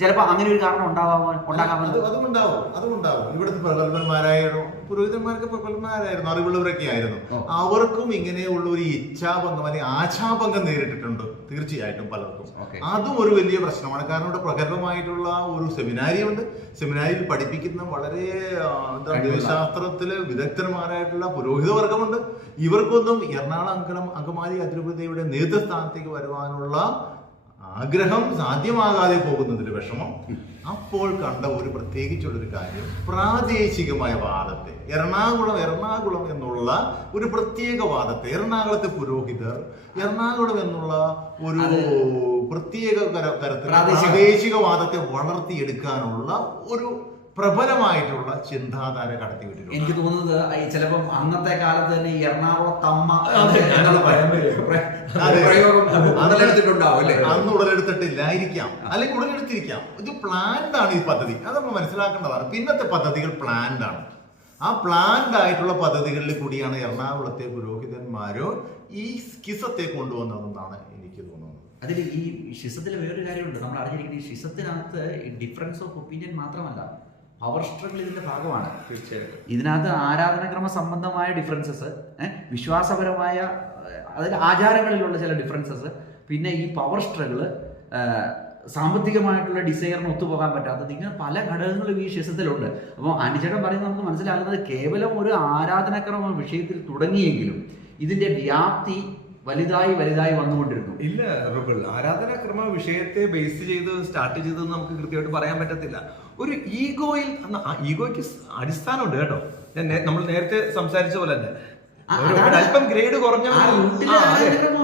ചിലപ്പോൾ അങ്ങനെ ഒരു കാരണം ഉണ്ടാവാമോ അത് ഉണ്ടാകാമെന്ന് അതുമുണ്ടാവും അതുമുണ്ടാവും. ഇവിടുത്തെ പ്രഗത്ഭന്മാരായിരുന്നു പുരോഹിതന്മാർക്ക് പ്രഗത്ഭന്മാരായിരുന്നു അറിവുള്ളവരൊക്കെ ആയിരുന്നു. അവർക്കും ഇങ്ങനെയുള്ള ഒരു ഇച്ഛാഭംഗം അല്ലെങ്കിൽ ആശാഭംഗം നേരിട്ടിട്ടുണ്ട് തീർച്ചയായിട്ടും പലർക്കും. അതും ഒരു വലിയ പ്രശ്നമാണ്. കാരണം ഇവിടെ പ്രഗത്ഭമായിട്ടുള്ള ഒരു സെമിനാരിയുണ്ട്. സെമിനാരിയിൽ പഠിപ്പിക്കുന്ന വളരെ. ദൈവശാസ്ത്രത്തിൽ വിദഗ്ധന്മാരായിട്ടുള്ള പുരോഹിത വർഗമുണ്ട് ഇവർക്കൊന്നും എറണാകുളം അങ്കണം അങ്കമാലി അതിരൂപതയുടെ നേതൃസ്ഥാനത്തേക്ക് വരുവാനുള്ള ആഗ്രഹം സാധ്യമാകാതെ പോകുന്നതിൽ വിഷമം അപ്പോൾ കണ്ട ഒരു പ്രത്യേകിച്ചുള്ളൊരു കാര്യം പ്രാദേശികമായ വാദത്തെ എറണാകുളം എറണാകുളം എന്നുള്ള ഒരു പ്രത്യേക വാദത്തെ എറണാകുളത്തെ പുരോഹിതർ എറണാകുളം എന്നുള്ള ഒരു പ്രത്യേക തര- തരത്തിൽ പ്രാദേശിക. പ്രാദേശികവാദത്തെ വളർത്തിയെടുക്കാനുള്ള ഒരു പ്രബലമായിട്ടുള്ള ചിന്താധാര കടത്തിവിട്ടിട്ടുണ്ട്. എനിക്ക് തോന്നുന്നത് ചിലപ്പോ അന്നത്തെ കാലത്ത് തന്നെ ഈ അതെ. അല്ലേ? അന്ന് ഉടലെടുത്തിട്ടില്ലായിരിക്കാം. അല്ലെങ്കിൽ ഉടലെടുത്തിരിക്കാം. ഇത് പ്ലാൻഡ് ആണ് ഈ പദ്ധതി. അത് നമ്മൾ മനസ്സിലാക്കേണ്ടതാണ്. പിന്നത്തെ പദ്ധതികൾ പ്ലാൻഡ് ആണ്. ആ പ്ലാൻഡ് ആയിട്ടുള്ള പദ്ധതികളിൽ കൂടിയാണ് എറണാകുളത്തെ പുരോഹിതന്മാരോ ഈ സ്കിസത്തെ കൊണ്ടുവന്നതെന്നാണ് എനിക്ക് തോന്നുന്നത്. അതിൽ ഈ ഷിസത്തിൽ വേറൊരു കാര്യമുണ്ട്. നമ്മൾ അറിഞ്ഞിരിക്കുന്നത് ഈ ഷിസത്തിനകത്ത് ഡിഫറൻസ് ഓഫ് ഒപ്പീനിയൻ മാത്രമല്ല. പവർ സ്ട്രഗിൾ ഇതിന്റെ ഭാഗമാണ് തീർച്ചയായിട്ടും. ഇതിനകത്ത് ആരാധനക്രമ സംബന്ധമായ ഡിഫറൻസസ് വിശ്വാസപരമായ അതായത് ആചാരങ്ങളിലുള്ള ചില ഡിഫറൻസസ് പിന്നെ ഈ പവർ സ്ട്രഗിൾ സാമ്പത്തികമായിട്ടുള്ള ഡിസൈറിന് ഒത്തുപോകാൻ പറ്റാത്തത് ഇങ്ങനെ പല ഘടകങ്ങളും ഈ ശിസത്തിലുണ്ട് അപ്പോൾ അനുചേട്ടൻ പറയുന്നത് നമുക്ക് മനസ്സിലാകുന്നത് കേവലം ഒരു ആരാധനാക്രമ വിഷയത്തിൽ തുടങ്ങിയെങ്കിലും ഇതിന്റെ വ്യാപ്തി വലുതായി വലുതായി വന്നുകൊണ്ടിരുന്നു. ഇല്ല റുബിൾ ആരാധനാക്രമ വിഷയത്തെ ബേസ് ചെയ്ത് സ്റ്റാർട്ട് ചെയ്തത് നമുക്ക് കൃത്യമായിട്ട് പറയാൻ പറ്റത്തില്ല. ഒരു ഈഗോയിൽ ഈഗോയ്ക്ക് അടിസ്ഥാനമുണ്ട് കേട്ടോ. നമ്മൾ നേരത്തെ സംസാരിച്ച പോലെ തന്നെ. അല്പം ഗ്രേഡ് കുറഞ്ഞ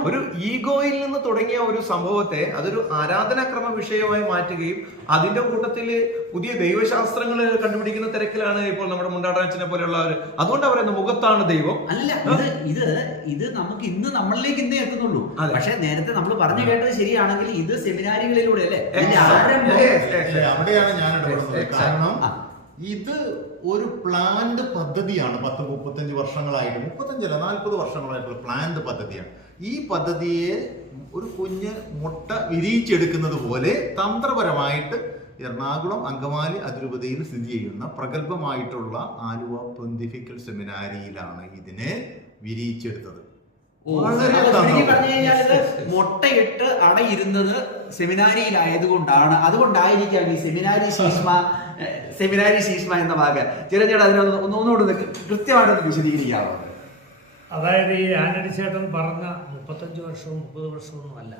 ഒരു- ഈഗോയിൽ നിന്ന് തുടങ്ങിയ ഒരു സംഭവത്തെ അതൊരു ആരാധനാക്രമ വിഷയമായി മാറ്റുകയും അതിന്റെ കൂട്ടത്തിൽ പുതിയ ദൈവശാസ്ത്രങ്ങൾ കണ്ടുപിടിക്കുന്ന തിരക്കിലാണ് ഇപ്പോൾ നമ്മുടെ മുണ്ടാടനച്ചിനെ പോലെയുള്ളവർ അതുകൊണ്ട് പറയുന്നത് മുഖത്താണ് ദൈവം. അല്ല ഇത് ഇത് ഇത് നമുക്ക് ഇന്ന് നമ്മളിലേക്ക് ഇന്നേ എത്തുന്നുള്ളൂ. പക്ഷെ നേരത്തെ നമ്മൾ പറഞ്ഞു കേട്ടത് ശരിയാണെങ്കിൽ ഇത് സെമിനാരികളിലൂടെ അല്ലേ. അവിടെയാണ് ഞാൻ കാരണം. ഇത് ഒരു പ്ലാന്റ് പദ്ധതിയാണ്. പത്ത് മുപ്പത്തഞ്ച് വർഷങ്ങളായിട്ട്. മുപ്പത്തഞ്ചല്ല നാൽപ്പത് വർഷങ്ങളായിട്ടുള്ള പ്ലാന്റ് പദ്ധതിയാണ്. ഈ പദ്ധതിയെ ഒരു കുഞ്ഞ് മുട്ട വിരിയിച്ചെടുക്കുന്നത് പോലെ തന്ത്രപരമായിട്ട് എറണാകുളം അങ്കമാലി അതിരൂപതയിൽ സ്ഥിതി ചെയ്യുന്ന പ്രഗത്ഭമായിട്ടുള്ള ആലുവ പൊന്തിഫിക്കൽ സെമിനാരിയിലാണ് ഇതിനെ വിരിയിച്ചെടുത്തത്. മുട്ടയിട്ട് അടയിരുന്നത് സെമിനാരിയിലായതുകൊണ്ടാണ് അതുകൊണ്ടായിരിക്കാം ഈ സെമിനാരി ശീഷ്മ ഏഹ്, സെമിനാരി ശീഷ്മ എന്ന വാക്ക് ചിരഞ്ചേട്ടാ അതിനെ ഒന്ന് ഒന്നുകൂടെ ഒന്ന് കൃത്യമായിട്ടൊന്ന് വിശദീകരിക്കാമോ അതായത് ഈ ആന്റണി ചേട്ടൻ പറഞ്ഞ മുപ്പത്തഞ്ച് വർഷവും മുപ്പത് വർഷവും അല്ല.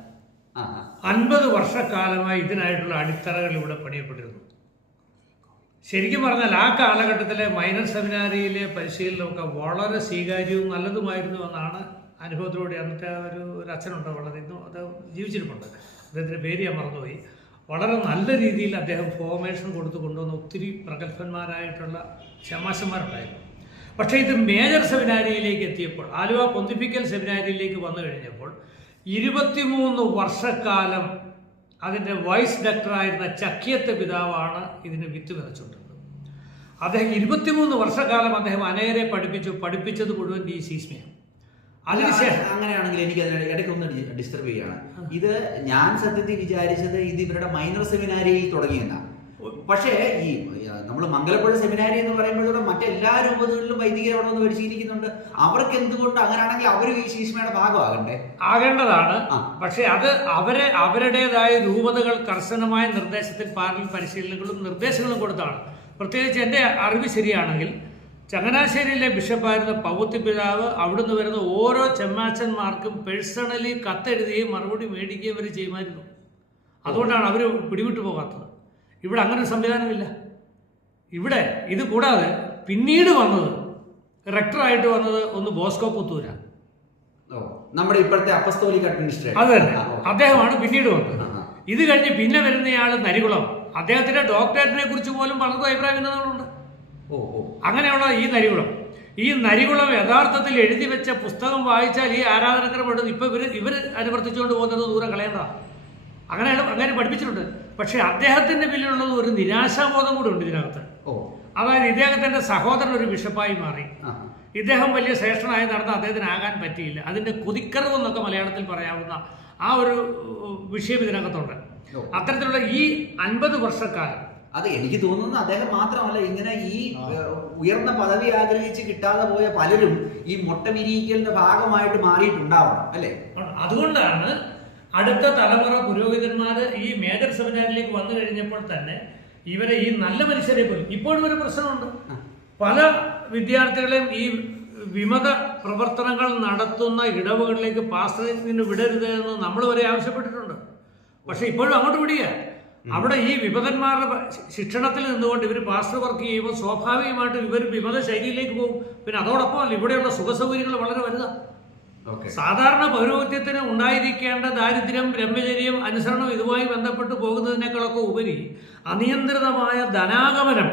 അൻപത് വർഷക്കാലമായി ഇതിനായിട്ടുള്ള അടിത്തറകൾ ഇവിടെ പണിയപ്പെട്ടിരുന്നു. ശരിക്കും പറഞ്ഞാൽ ആ കാലഘട്ടത്തിലെ മൈനർ സെമിനാരിയിലെ പരിശീലനമൊക്കെ വളരെ സ്വീകാര്യവും നല്ലതുമായിരുന്നു എന്നാണ് അനുഭവത്തിലൂടെ അന്നത്തെ ഒരു ഒരു അച്ഛനുണ്ട്. വളരെ ഇന്നും അത് ജീവിച്ചിരിപ്പുണ്ട്. അദ്ദേഹത്തിന്റെ പേര് ഞാൻ മറന്നുപോയി. വളരെ നല്ല രീതിയിൽ അദ്ദേഹം ഫോർമേഷൻ കൊടുത്തു കൊണ്ടുവന്ന ഒത്തിരി പ്രഗത്ഭന്മാരായിട്ടുള്ള ശമാശന്മാരുണ്ടായിരുന്നു. പക്ഷേ ഇത് മേജർ സെമിനാരിയിലേക്ക് എത്തിയപ്പോൾ ആലുവ പൊന്തിപ്പിക്കൽ സെമിനാരിയിലേക്ക് വന്നു കഴിഞ്ഞപ്പോൾ ഇരുപത്തിമൂന്ന് വർഷക്കാലം അതിന്റെ വൈസ് ഡയറക്ടറായിരുന്ന ചക്കിയത്തെ പിതാവാണ് ഇതിന് വിത്ത് വിതച്ചുകൊണ്ടിരുന്നത്. അദ്ദേഹം ഇരുപത്തിമൂന്ന് വർഷക്കാലം അദ്ദേഹം അനേരെ പഠിപ്പിച്ചു പഠിപ്പിച്ചത് മുഴുവൻ ഈ ശീസ്മയാണ് അതിനുശേഷം അങ്ങനെയാണെങ്കിൽ എനിക്ക് അതിന് ഇടയ്ക്കൊന്ന് ഡിസ്റ്റർബ് ചെയ്യാണ്. ഇത് ഞാൻ സത്യത്തിൽ വിചാരിച്ചത് ഇത് ഇവരുടെ മൈനർ സെമിനാരിയിൽ തുടങ്ങിയെന്ന. പക്ഷേ ഈ നമ്മൾ മംഗലപ്പുഴ സെമിനാരി എന്ന് പറയുമ്പോഴൂടെ മറ്റെല്ലാ രൂപതകളിലും വൈദികരെ അവിടെ വന്ന് പരിശീലിക്കുന്നുണ്ട്. അവർക്ക് എന്തുകൊണ്ട് അങ്ങനെയാണെങ്കിൽ അവർ ഈ ശീഷ്മയുടെ ഭാഗമാകണ്ടേ? ആകേണ്ടതാണ്. പക്ഷേ അത് അവരെ അവരുടേതായ രൂപതകൾ കർശനമായ നിർദ്ദേശത്തിൽ പാരൽ പരിശീലനങ്ങളും നിർദ്ദേശങ്ങളും കൊടുത്താണ്. പ്രത്യേകിച്ച് എന്റെ അറിവ് ശരിയാണെങ്കിൽ ചങ്ങനാശ്ശേരിയിലെ ബിഷപ്പായിരുന്ന പൗത്തി പിതാവ് അവിടുന്ന് വരുന്ന ഓരോ ചെമ്മാച്ചന്മാർക്കും പേഴ്സണലി കത്തെഴുതുകയും മറുപടി മേടിക്കുകയും അവർ ചെയ്യുമായിരുന്നു. അതുകൊണ്ടാണ് അവർ പിടിവിട്ടു പോകാത്തത്. ഇവിടെ അങ്ങനെ സംവിധാനമില്ല. ഇവിടെ ഇത് കൂടാതെ പിന്നീട് വന്നത് റെക്ടറായിട്ട് വന്നത് ഒന്ന് ബോസ്കോ പുത്തൂരാണ് നമ്മുടെ ഇപ്പോഴത്തെ അപ്പസ്തോലിക് അഡ്മിനിസ്ട്രേറ്റർ അതെ അദ്ദേഹമാണ് പിന്നീട് വന്നത്. ഇത് കഴിഞ്ഞ് പിന്നെ വരുന്നയാൾ നരികുളം. അദ്ദേഹത്തിന്റെ ഡോക്ടറേറ്റിനെ കുറിച്ച് പോലും പലർക്കും അഭിപ്രായം ഓ ഓ. അങ്ങനെയുള്ള ഈ നരികുളം? ഈ നരികുളം യഥാർത്ഥത്തിൽ എഴുതി വെച്ച പുസ്തകം വായിച്ചാൽ ഈ ആരാധനക്രമം എടുത്ത് ഇപ്പൊ ഇവർ ഇവർ അനുവർത്തിച്ചുകൊണ്ട് പോകുന്നത് ദൂരം കളയേണ്ടതാണ് അങ്ങനെയാണ് അങ്ങനെ പഠിപ്പിച്ചിട്ടുണ്ട്. പക്ഷേ അദ്ദേഹത്തിന്റെ പിന്നിലുള്ളത് ഒരു നിരാശാബോധം കൂടെ ഉണ്ട് ഇതിനകത്ത്. ഓ. അതായത് ഇദ്ദേഹത്തിന്റെ സഹോദരൻ ഒരു ബിഷപ്പായി മാറി. ഇദ്ദേഹം വലിയ ശ്രേഷ്ഠനായി നടന്ന അദ്ദേഹത്തിന് ആകാൻ പറ്റിയില്ല. അതിന്റെ കുതിക്കറിവ് എന്നൊക്കെ മലയാളത്തിൽ പറയാവുന്ന ആ ഒരു വിഷയം ഇതിനകത്തുണ്ട്. അത്തരത്തിലുള്ള ഈ അൻപത് വർഷക്കാലം അതെ എനിക്ക് തോന്നുന്നു അദ്ദേഹം മാത്രമല്ല ഇങ്ങനെ ഈ ഉയർന്ന പദവി ആഗ്രഹിച്ച് കിട്ടാതെ പോയ പലരും ഈ മുട്ട വിരിയിക്കലിന്റെ ഭാഗമായിട്ട് മാറിയിട്ടുണ്ടാവണം അല്ലേ? അതുകൊണ്ടാണ് അടുത്ത തലമുറ പുരോഹിതന്മാര് ഈ മേജർ സെമിനാരിലേക്ക് വന്നു കഴിഞ്ഞപ്പോൾ തന്നെ ഇവരെ ഈ നല്ല മനുഷ്യരെ പോലും ഇപ്പോഴും ഒരു പ്രശ്നമുണ്ട്. പല വിദ്യാർത്ഥികളെയും ഈ വിമത പ്രവർത്തനങ്ങൾ നടത്തുന്ന ഇടവുകളിലേക്ക് പാസ്റ്റിന് വിടരുത് എന്ന് നമ്മൾ വരെ ആവശ്യപ്പെട്ടിട്ടുണ്ട്. പക്ഷെ ഇപ്പോഴും അങ്ങോട്ട് വിടിയ അവിടെ ഈ വിമതന്മാരുടെ ശിക്ഷണത്തിൽ നിന്നുകൊണ്ട് ഇവർ പാസ്റ്റർ വർക്ക് ചെയ്യുമ്പോൾ സ്വാഭാവികമായിട്ട് ഇവർ വിമത ശൈലിയിലേക്ക് പോകും. പിന്നെ അതോടൊപ്പം അല്ല ഇവിടെയുള്ള സുഖസൗകര്യങ്ങൾ വളരെ വലുതാ. ഓക്കെ. സാധാരണ പൗരോഹിത്യത്തിന് ഉണ്ടായിരിക്കേണ്ട ദാരിദ്ര്യം ബ്രഹ്മചര്യം അനുസരണം ഇതുമായി ബന്ധപ്പെട്ട് പോകുന്നതിനേക്കാളൊക്കെ ഉപരി അനിയന്ത്രിതമായ ധനാഗമനം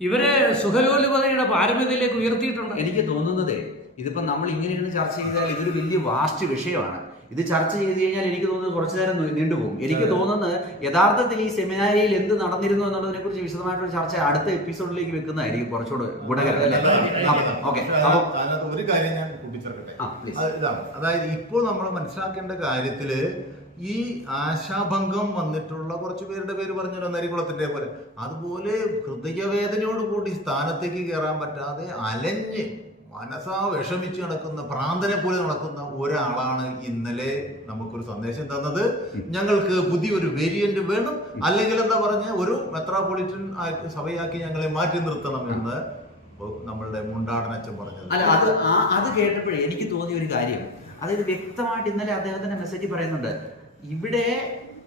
ഇവരെ സുഖലോലുപതയുടെ പാരമ്പര്യത്തിലേക്ക് ഉയർത്തിയിട്ടുണ്ട്. എനിക്ക് തോന്നുന്നത് ഇതിപ്പോ നമ്മൾ ഇങ്ങനെ ഇരുന്ന് ചർച്ച ചെയ്താൽ ഇതൊരു വലിയ വാസ്റ്റ് വിഷയമാണ്. ഇത് ചർച്ച ചെയ്ത് കഴിഞ്ഞാൽ എനിക്ക് തോന്നുന്നത് കുറച്ചു നേരം നീണ്ടുപോകും എനിക്ക് തോന്നുന്നത് യഥാർത്ഥത്തിൽ ഈ സെമിനാരിയിൽ എന്ത് നടന്നിരുന്നു എന്നുള്ളതിനെ കുറിച്ച് വിശദമായിട്ടുള്ള ചർച്ച അടുത്ത എപ്പിസോഡിലേക്ക് വെക്കുന്നതായിരിക്കും കുറച്ചുകൂടെ ഗുണകരം അല്ലേ? ഓക്കെ. അതിനകത്ത് ഒരു കാര്യം ഞാൻ കൂട്ടിച്ചേർക്കട്ടെ. അതായത് ഇപ്പോൾ നമ്മൾ മനസ്സിലാക്കേണ്ട കാര്യത്തിൽ ഈ ആശാഭംഗം വന്നിട്ടുള്ള കുറച്ച് പേരുടെ പേര് പറഞ്ഞല്ലോ നരികുളത്തിന്റെ പോലെ. അതുപോലെ ഹൃദയവേദനയോട് കൂടി സ്ഥാനത്തേക്ക് കയറാൻ പറ്റാതെ അലഞ്ഞ് മനസ്സാ വിഷമിച്ച് നടക്കുന്ന പ്രാന്തനെ പോലെ നടക്കുന്ന ഒരാളാണ് ഇന്നലെ നമുക്കൊരു സന്ദേശം തന്നത്. ഞങ്ങൾക്ക് പുതിയൊരു വേരിയന്റ് വേണം. അല്ലെങ്കിൽ എന്താ പറഞ്ഞ ഒരു മെത്രാപൊളിറ്റൻ സഭയാക്കി ഞങ്ങളെ മാറ്റി നിർത്തണം എന്ന് നമ്മളുടെ മുണ്ടാടനച്ചൻ പറഞ്ഞത്. അല്ല അത് അത് കേട്ടപ്പോഴേ എനിക്ക് തോന്നിയ ഒരു കാര്യം. അതായത് വ്യക്തമായിട്ട് ഇന്നലെ അദ്ദേഹത്തിന്റെ മെസ്സേജ് പറയുന്നുണ്ട്. ഇവിടെ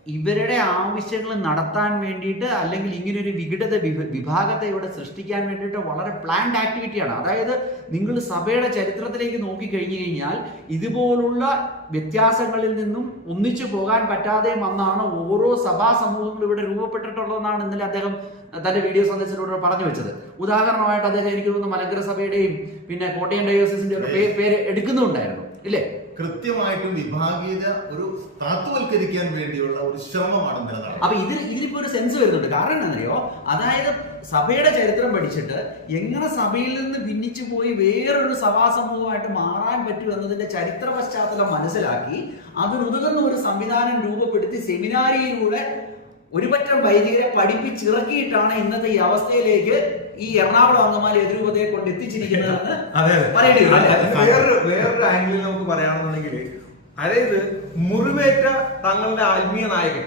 ഇവരുടെ ആവശ്യങ്ങൾ നടത്താൻ വേണ്ടിയിട്ട് അല്ലെങ്കിൽ ഇങ്ങനെ ഒരു വിഘടത വിഭാഗത്തെ ഇവിടെ സൃഷ്ടിക്കാൻ വേണ്ടിയിട്ട് വളരെ പ്ലാൻഡ് ആക്ടിവിറ്റിയാണ് അതായത് നിങ്ങൾ സഭയുടെ ചരിത്രത്തിലേക്ക് നോക്കി കഴിഞ്ഞു കഴിഞ്ഞാൽ ഇതുപോലുള്ള വ്യത്യാസങ്ങളിൽ നിന്നും ഒന്നിച്ചു പോകാൻ പറ്റാതെ വന്നാണ് ഓരോ സഭാ സമൂഹങ്ങളും ഇവിടെ രൂപപ്പെട്ടിട്ടുള്ളതെന്നാണ് ഇന്നലെ അദ്ദേഹം തന്റെ വീഡിയോ സന്ദേശത്തിലൂടെ പറഞ്ഞു വെച്ചത്. ഉദാഹരണമായിട്ട് അദ്ദേഹം എനിക്ക് തോന്നുന്നു മലങ്കര സഭയുടെയും പിന്നെ കോട്ടയം ഡയോസിന്റെ ഒക്കെ പേര് എടുക്കുന്നുണ്ടായിരുന്നു. ഇല്ലേ? കൃത്യമായിട്ടും വിഭാഗീയത ഒരു താത്തുവൽക്കരിക്കാൻ വേണ്ടിയുള്ള ഒരു ശ്രമമാണ് അപ്പൊ ഇതിൽ ഇതിലിപ്പോ ഒരു സെൻസ് വരുന്നുണ്ട്. കാരണം എന്താണെന്നറിയോ? അതായത് സഭയുടെ ചരിത്രം പഠിച്ചിട്ട് എങ്ങനെ സഭയിൽ നിന്ന് ഭിന്നിച്ചു പോയി വേറൊരു സഭാ സമൂഹമായിട്ട് മാറാൻ പറ്റും എന്നതിന്റെ ചരിത്ര പശ്ചാത്തലം മനസ്സിലാക്കി അതിനുതകുന്ന ഒരു സംവിധാനം രൂപപ്പെടുത്തി സെമിനാരിയിലൂടെ ഒരുപറ്റം വൈദികരെ പഠിപ്പിച്ചിറക്കിയിട്ടാണ് ഇന്നത്തെ ഈ അവസ്ഥയിലേക്ക് ഈ എറണാകുളം അങ്കമാലി എതിരൂപതയെ കൊണ്ട് എത്തിച്ചിരിക്കുന്നതെന്ന് പറയേണ്ടി വേറൊരു വേറൊരു ആംഗിളിൽ നമുക്ക് പറയാണെന്നുണ്ടെങ്കിൽ അതായത് മുറിവേറ്റ തങ്ങളുടെ ആത്മീയ നായകൻ.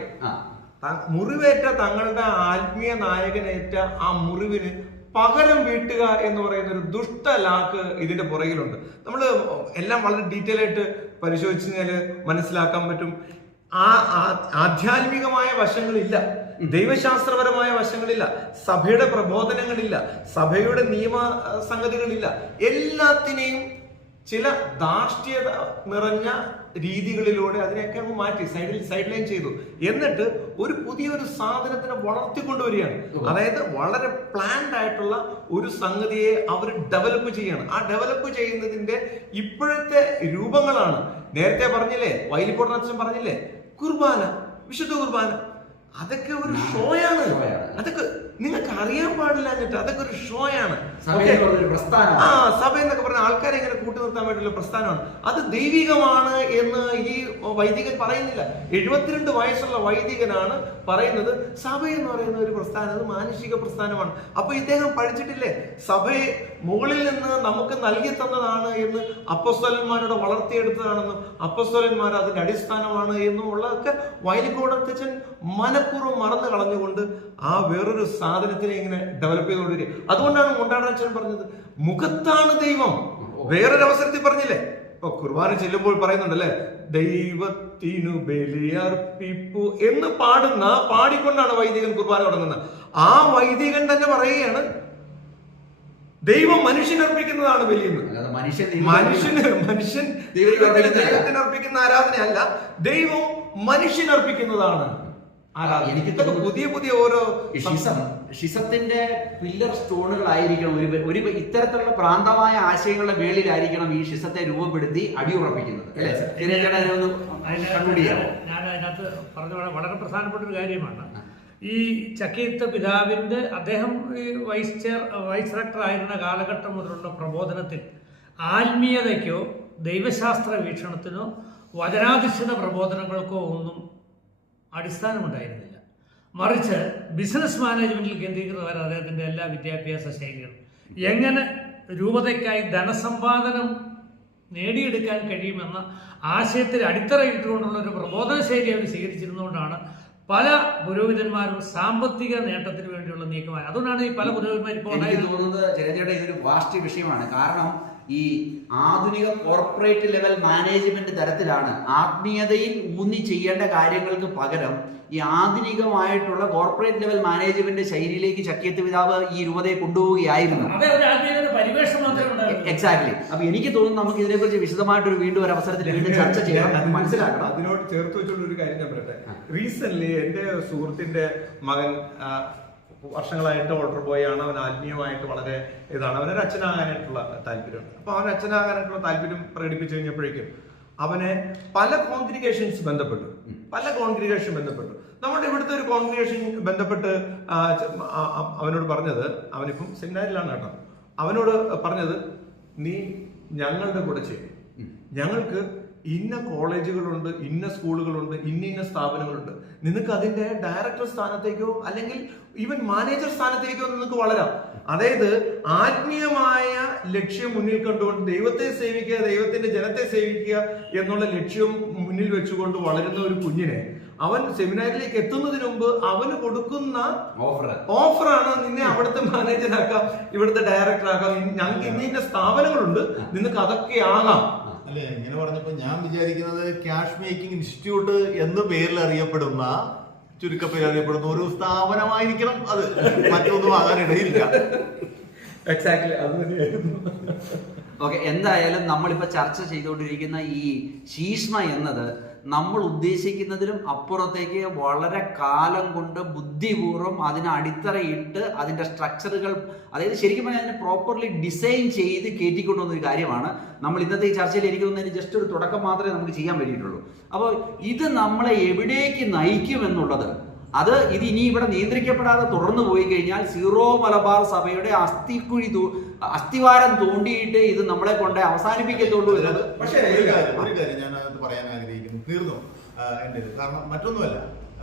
മുറിവേറ്റ തങ്ങളുടെ ആത്മീയ നായകനേറ്റ ആ മുറിവിന് പകരം വീട്ടുക എന്ന് പറയുന്ന ഒരു ദുഷ്ട ലാക്ക് ഇതിന്റെ പുറകിലുണ്ട്. നമ്മൾ എല്ലാം വളരെ ഡീറ്റെയിൽ ആയിട്ട് പരിശോധിച്ചു കഴിഞ്ഞാൽ മനസ്സിലാക്കാൻ പറ്റും. ആ ആധ്യാത്മികമായ വശങ്ങളില്ല. ദൈവശാസ്ത്രപരമായ വശങ്ങളില്ല. സഭയുടെ പ്രബോധനങ്ങളില്ല. സഭയുടെ നിയമ സംഗതികളില്ല. എല്ലാത്തിനെയും ചില ധാർഷ്ട്യത നിറഞ്ഞ രീതികളിലൂടെ അതിനെയൊക്കെ അങ്ങ് മാറ്റി സൈഡിൽ സൈഡ് ലൈൻ ചെയ്തു. എന്നിട്ട് ഒരു പുതിയൊരു സാധനത്തിനെ വളർത്തിക്കൊണ്ടുവരികയാണ്. അതായത് വളരെ പ്ലാൻഡ് ആയിട്ടുള്ള ഒരു സംഗതിയെ അവർ ഡെവലപ്പ് ചെയ്യാണ് ആ ഡെവലപ്പ് ചെയ്യുന്നതിന്റെ ഇപ്പോഴത്തെ രൂപങ്ങളാണ്. നേരത്തെ പറഞ്ഞില്ലേ വൈലിപ്പോട്ടൻ അച്ഛൻ പറഞ്ഞില്ലേ കുർബാന വിശുദ്ധ കുർബാന. അതൊക്കെ ഒരു ഷോയാണ് ഷോയാണ്. അതൊക്കെ നിങ്ങൾക്ക് അറിയാൻ പാടില്ല എന്നിട്ട് അതൊക്കെ ഒരു ഷോയാണ്. ആ സഭ എന്നൊക്കെ പറഞ്ഞ ആൾക്കാരെ ഇങ്ങനെ കൂട്ടി നിർത്താൻ വേണ്ടിയുള്ള പ്രസ്ഥാനമാണ്. അത് ദൈവികമാണ് എന്ന് ഈ വൈദികൻ പറയുന്നില്ല. എഴുപത്തിരണ്ട് വയസ്സുള്ള വൈദികനാണ് പറയുന്നത്. സഭ എന്ന് പറയുന്ന ഒരു പ്രസ്ഥാനം അത് മാനുഷിക പ്രസ്ഥാനമാണ്. അപ്പൊ ഇദ്ദേഹം പഠിച്ചിട്ടില്ലേ? സഭയെ മുകളിൽ നിന്ന് നമുക്ക് നൽകി തന്നതാണ് എന്ന് അപ്പസ്വലന്മാരുടെ വളർത്തിയെടുത്തതാണെന്നും അപ്പസ്വലന്മാർ അതിന്റെ അടിസ്ഥാനമാണ് എന്നും ഉള്ളതൊക്കെ വയലിക്കോടത്തച്ഛൻ മനഃപൂർവം മറന്നു കളഞ്ഞുകൊണ്ട് ആ വേറൊരു സാധനത്തിനെ ഇങ്ങനെ ഡെവലപ്പ് ചെയ്തുകൊണ്ടിരിക്കുക. അതുകൊണ്ടാണ് മുണ്ടാടാച്ചൻ പറഞ്ഞത്. മുഖത്താണ് ദൈവം. വേറൊരു അവസരത്തിൽ പറഞ്ഞില്ലേ? ഇപ്പൊ കുർബാന ചെല്ലുമ്പോൾ പറയുന്നുണ്ടല്ലേ? ദൈവത്തിനു ബലിയർപ്പിപ്പു എന്ന് പാടുന്ന പാടിക്കൊണ്ടാണ് വൈദികൻ കുർബാന തുടങ്ങുന്നത്. ആ വൈദികൻ തന്നെ പറയുകയാണ് ദൈവം മനുഷ്യനർപ്പിക്കുന്നതാണ് ബലിയെന്ന്. മനുഷ്യന് മനുഷ്യൻ ദൈവത്തിന് അർപ്പിക്കുന്ന ആരാധനയല്ല ദൈവം മനുഷ്യനർപ്പിക്കുന്നതാണ് ഇതൊക്കെ പുതിയ പുതിയ ഓരോ ഷിസത്തിന്റെ പില്ലർ സ്റ്റോണുകളായിരിക്കണം ഒരു ഒരു ഇത്തരത്തിലുള്ള പ്രാന്തമായ ആശയങ്ങളുടെ മേളിലായിരിക്കണം ഈ ശിസത്തെ രൂപപ്പെടുത്തി അടിയുറപ്പിക്കുന്നത്. അല്ലേ? ഞാൻ അതിനകത്ത് പറഞ്ഞ വളരെ പ്രധാനപ്പെട്ട ഒരു കാര്യമാണ്. ഈ ചക്കീത്ത പിതാവിന്റെ അദ്ദേഹം ഈ വൈസ് ചെയർ വൈസ് ഡയറക്ടർ ആയിരുന്ന കാലഘട്ടം മുതലുള്ള പ്രബോധനത്തിൽ ആത്മീയതയ്ക്കോ ദൈവശാസ്ത്ര വീക്ഷണത്തിനോ വചനാധിഷ്ഠിത പ്രബോധനങ്ങൾക്കോ ഒന്നും അടിസ്ഥാനമുണ്ടായിരുന്നില്ല. മറിച്ച് ബിസിനസ് മാനേജ്മെന്റിൽ കേന്ദ്രീകൃതമായ അദ്ദേഹത്തിന്റെ എല്ലാ വിദ്യാഭ്യാസ ശൈലികളും. എങ്ങനെ രൂപതയ്ക്കായി ധനസമ്പാദനം നേടിയെടുക്കാൻ കഴിയുമെന്ന ആശയത്തിൽ അടിത്തറയിട്ടുകൊണ്ടുള്ള ഒരു പ്രബോധന ശൈലി അവർ സ്വീകരിച്ചിരുന്നുകൊണ്ടാണ് പല പുരോഹിതന്മാരും സാമ്പത്തിക നേട്ടത്തിന് വേണ്ടിയുള്ള നീക്കമായി അതുകൊണ്ടാണ് ഈ പല പുരോഹിതന്മാരും ഇപ്പോൾ. തോന്നുന്നത് ചേച്ചിയുടെ ഇതൊരു വാസ്റ്റ് വിഷയമാണ്. കാരണം ഈ ആധുനിക കോർപ്പറേറ്റ് ലെവൽ മാനേജ്മെന്റ് തരത്തിലാണ് ആത്മീയതയിൽ ഊന്നി ചെയ്യേണ്ട കാര്യങ്ങൾക്ക് പകരം ഈ ആധുനികമായിട്ടുള്ള കോർപ്പറേറ്റ് ലെവൽ മാനേജ്മെന്റ് ശൈലിയിലേക്ക് ചക്കിയത്ത് പിതാവ് ഈ രൂപതയെ കൊണ്ടുപോവുകയായിരുന്നു. ഒരു ഒരു എക്സാക്ട്ലി അപ്പൊ എനിക്ക് തോന്നുന്നു നമുക്ക് ഇതിനെക്കുറിച്ച് വിശദമായിട്ടൊരു വീണ്ടും ഒരു അവസരത്തിൽ വീണ്ടും ചർച്ച ചെയ്യണം മനസ്സിലാക്കണം. അതിനോട് ചേർത്ത് വെച്ചുള്ള ഒരു കാര്യം ഞാൻ പറയട്ടെ. റീസെന്റ് എന്റെ സുഹൃത്തിന്റെ മകൻ വർഷങ്ങളായിട്ട് ഓർഡർ ബോയ് ആണ് അവൻ ആത്മീയമായിട്ട് വളരെ ഇതാണ്. അവനൊരു അച്ഛനാകാനായിട്ടുള്ള താല്പര്യമുണ്ട്. അപ്പൊ അവൻ അച്ഛനാകാനായിട്ടുള്ള താല്പര്യം പ്രകടിപ്പിച്ചു കഴിഞ്ഞപ്പോഴേക്കും അവനെ പല കോൺഗ്രിഗേഷൻസ് ബന്ധപ്പെട്ടു. പല കോൺഗ്രിഗേഷൻ ബന്ധപ്പെട്ടു. നമ്മുടെ ഇവിടുത്തെ ഒരു കോൺഗ്രിഗേഷൻ ബന്ധപ്പെട്ട് അവനോട് പറഞ്ഞത് അവനിപ്പം സെമിനാരിലാണ് കേട്ടോ. അവനോട് പറഞ്ഞത് നീ ഞങ്ങളുടെ കൂടെ ചെയ്യും. ഞങ്ങൾക്ക് ഇന്ന കോളേജുകളുണ്ട് ഇന്ന സ്കൂളുകളുണ്ട് ഇന്ന ഇന്ന സ്ഥാപനങ്ങളുണ്ട്. നിനക്ക് അതിന്റെ ഡയറക്ടർ സ്ഥാനത്തേക്കോ അല്ലെങ്കിൽ ഈവൻ മാനേജർ സ്ഥാനത്തേക്കോ നിനക്ക് വളരാം. അതായത് ആത്മീയമായ ലക്ഷ്യം മുന്നിൽ കണ്ടുകൊണ്ട് ദൈവത്തെ സേവിക്കുക ദൈവത്തിന്റെ ജനത്തെ സേവിക്കുക എന്നുള്ള ലക്ഷ്യം മുന്നിൽ വെച്ചുകൊണ്ട് വളരുന്ന ഒരു കുഞ്ഞിനെ അവൻ സെമിനാരിലേക്ക് എത്തുന്നതിന് മുമ്പ് അവന് കൊടുക്കുന്ന ഓഫർ ഓഫറാണ് നിന്നെ അവിടുത്തെ മാനേജറാക്കാം ഇവിടുത്തെ ഡയറക്ടർ ആക്കാം. ഞങ്ങൾക്ക് ഇന്ന ഇന്ന സ്ഥാപനങ്ങളുണ്ട്. നിനക്ക് അതൊക്കെ ആകാം. അല്ലെ ഇങ്ങനെ പറഞ്ഞപ്പോ ഞാൻ വിചാരിക്കുന്നത് ക്യാഷ് മേക്കിംഗ് ഇൻസ്റ്റിറ്റ്യൂട്ട് എന്ന പേരിൽ അറിയപ്പെടുന്ന ചുരുക്കപ്പേര് അറിയപ്പെടുന്ന ഒരു സ്ഥാപനമായിരിക്കണം അത്. മറ്റൊന്നും ആകാനിടയില്ല. എക്സാക്ട്ലി അത് തന്നെയായിരുന്നു. ഓക്കെ എന്തായാലും നമ്മളിപ്പോൾ ചർച്ച ചെയ്തുകൊണ്ടിരിക്കുന്ന ഈ ശീഷ്മ എന്നത് നമ്മൾ ഉദ്ദേശിക്കുന്നതിലും അപ്പുറത്തേക്ക് വളരെ കാലം കൊണ്ട് ബുദ്ധിപൂർവം അതിന് അടിത്തറയിട്ട് അതിന്റെ സ്ട്രക്ചറുകൾ അതായത് ശരിക്കും പറഞ്ഞാൽ അതിനെ പ്രോപ്പർലി ഡിസൈൻ ചെയ്ത് കയറ്റിക്കൊണ്ടുവന്ന ഒരു കാര്യമാണ്. നമ്മൾ ഇന്നത്തെ ഈ ചർച്ചയിൽ എനിക്ക് തോന്നുന്നതിന് ജസ്റ്റ് ഒരു തുടക്കം മാത്രമേ നമുക്ക് ചെയ്യാൻ പറ്റിയിട്ടുള്ളൂ. അപ്പോൾ ഇത് നമ്മളെ എവിടേക്ക് നയിക്കുമെന്നുള്ളത് അത് ഇത് ഇനി ഇവിടെ നിയന്ത്രിക്കപ്പെടാതെ തുടർന്നു പോയി കഴിഞ്ഞാൽ സീറോ മലബാർ സഭയുടെ അസ്ഥിക്കുഴി അസ്ഥിവാരം തോണ്ടിയിട്ട് ഇത് നമ്മളെ കൊണ്ട് അവസാനിപ്പിക്കത്തുള്ളൂ എന്നത് പക്ഷേ ഒരു കാര്യം ഒരു കാര്യം ഞാൻ അത് പറയാൻ ആഗ്രഹിക്കുന്നു. തീർന്നു? എന്റെ എന്റെ ഇത്. കാരണം മറ്റൊന്നുമല്ല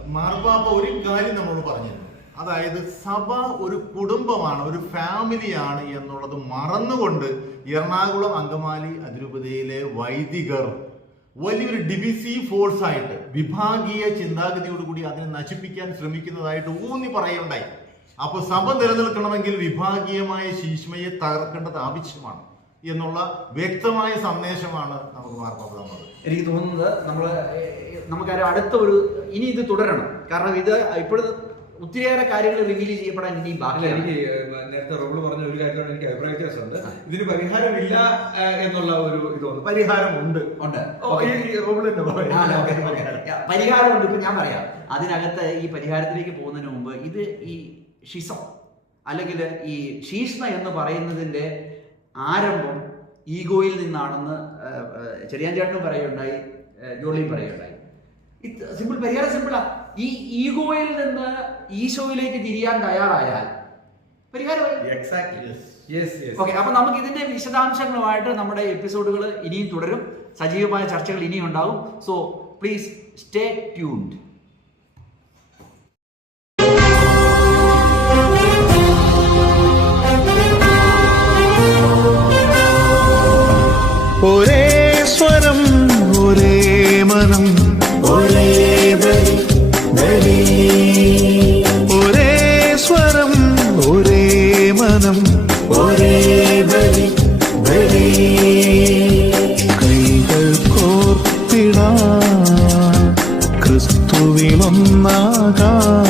മാർപ്പാപ്പ ഒരു കാര്യം നമ്മളോട് പറഞ്ഞിരുന്നു. അതായത് സഭ ഒരു കുടുംബമാണ് ഒരു ഫാമിലിയാണ് എന്നുള്ളത് മറന്നുകൊണ്ട് എറണാകുളം അങ്കമാലി അതിരൂപതയിലെ വൈദികർ വലിയൊരു ഡിവിസീവ് ഫോഴ്സ് ആയിട്ട് വിഭാഗീയ ചിന്താഗതിയോടുകൂടി അതിനെ നശിപ്പിക്കാൻ ശ്രമിക്കുന്നതായിട്ട് ഊന്നി പറയുണ്ടായി. അപ്പൊ സഭ നിലനിൽക്കണമെങ്കിൽ വിഭാഗീയമായ ശീഷ്മയെ തകർക്കേണ്ടത് ആവശ്യമാണ് എന്നുള്ള വ്യക്തമായ സന്ദേശമാണ് നമുക്ക് മാർപ്പാപ്പ തന്നത്. എനിക്ക് തോന്നുന്നത് നമ്മൾ നമുക്കൊരു അടുത്ത ഒരു ഇനി ഇത് തുടരണം. കാരണം ഇത് ഇപ്പോഴത്തെ ഒത്തിരിയേറെ കാര്യങ്ങൾ റിവീൽ ചെയ്യപ്പെടാൻ ഇനി ബാക്കി എനിക്ക് നേരത്തെ റോബിൾ പറഞ്ഞ ഒരു കാര്യത്തോട് എനിക്ക് അഭിപ്രായ വ്യത്യാസമുണ്ട്. ഇതിന് പരിഹാരമില്ല എന്നുള്ള ഒരു ഇതുണ്ട്. പരിഹാരമുണ്ട്. ഉണ്ട്. പരിഹാരമുണ്ട്. ഇപ്പൊ ഞാൻ പറയാം. അതിനകത്ത് ഈ പരിഹാരത്തിലേക്ക് പോകുന്നതിന് മുമ്പ് ഇത് ഈ ഷിസം അല്ലെങ്കിൽ ഈ ശീഷ്ണ എന്ന് പറയുന്നതിന്റെ ആരംഭം ഈഗോയിൽ നിന്നാണെന്ന് ചെറിയാൻ ചേട്ടനും പറയുകയുണ്ടായി ജോളിയും പറയുകയുണ്ടായി. ഇത് സിമ്പിൾ പരിഹാരം സിമ്പിളാ. ഈ ഈഗോയിൽ നിന്ന് ഈശോയിലേക്ക് തിരിയാൻ തയ്യാറായാൽ ഓക്കെ അപ്പൊ നമുക്ക് ഇതിന്റെ വിശദാംശങ്ങളുമായിട്ട് നമ്മുടെ എപ്പിസോഡുകൾ ഇനിയും തുടരും. സജീവമായ ചർച്ചകൾ ഇനിയും ഉണ്ടാവും സോ പ്ലീസ് സ്റ്റേ ട്യൂൺഡ് മനം. ഒരേ ബലി ബലി. കൈകൾ കോർത്തിടാ. ക്രിസ്തുവിലൊന്നാകാം